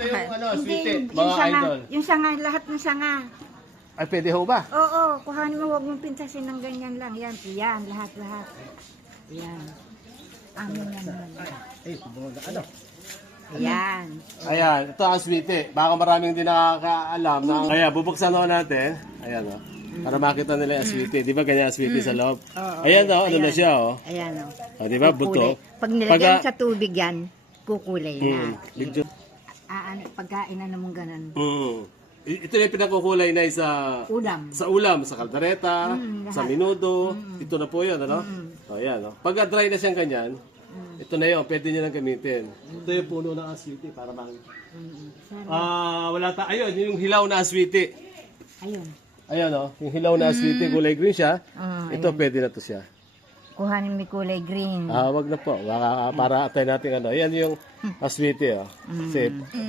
Ito yung ano, Hindi, sweetie, yung mga sanga, idol. yung sanga, lahat ng sanga. Ay, pwede ho ba? Oo, kuhanin mo, huwag mong pintasin ng ganyan lang. Yan, yan, lahat, lahat. Yan. Amin yan. yan. Eh, bumaga, ano? Yan. Ayan, ito ang sweetie. Baka maraming hindi nakakaalam na. Kaya bubuksan ho natin. Ayan o. Para makita nila yung sweetie. Di ba ganyan ang sweetie sa loob? Oo, Ayan o, ano na ayan. siya o. Ayan o. O, di ba? Kukulay. Buto. Pag nilagyan Pagka- sa tubig yan, kukulay na. Mm, medyo. Ah, ano, pagkain na naman ganun. Mm. I- Ito yung pinagkukulay na sa Ulam. sa ulam, sa kaldereta, Mm, lahat. sa minudo. Ito na po yun, ano? O, yan, o. Pagka dry na siyang ganyan, ito na yun, pwede nyo nang gamitin. Ito yung puno ng aswiti para makita. Mm. Ah, wala ta. Ayun, yung hilaw na aswiti. Ayun. Ayan, o. Yung hilaw na aswiti, kulay green siya. Ah, Ito, pwede na to siya. Kuhanin yung kulay green. Ah, wag na po. Baka, para atay natin ano. Ayan yung aswiti, oh. Safe.